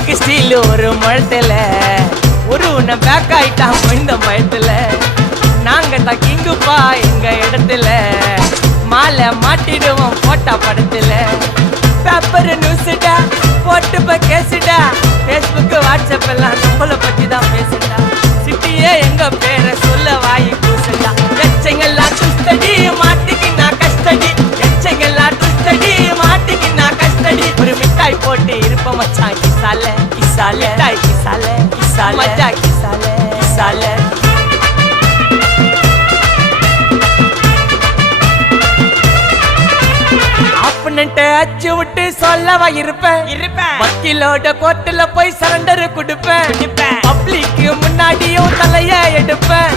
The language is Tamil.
இருக்கு ஸ்டீல் ஒரு முழத்துல ஒரு உன்னை பேக் ஆயிட்டான் இந்த பயத்துல நாங்க தான் கிங்குப்பா எங்க இடத்துல மாலை மாட்டிடுவோம் போட்டா படத்துல பேப்பர் நியூஸ்டா போட்டு கேசுடா பேஸ்புக் வாட்ஸ்அப் எல்லாம் நம்மளை பத்தி தான் பேசுடா சிட்டியே எங்க பேரை சொல்ல வாய் கூசுடா எச்சங்கெல்லாம் துஸ்தடி மாட்டிக்கினா கஸ்டடி எச்சங்கெல்லாம் துஸ்தடி மாட்டிக்கினா கஸ்டடி ஒரு மிட்டாய் போட்டு இருப்ப மச்சான் கிசால கிசால மிட்டாய் கிசால கிசால மச்சா கிசால கிசால அச்சு விட்டு சொல்லவா இருப்பேன் வக்கீலோட கோர்ட்டுல போய் சரண்டர் கொடுப்பேன் பப்ளிக்கு முன்னாடியும் தலைய எடுப்பேன்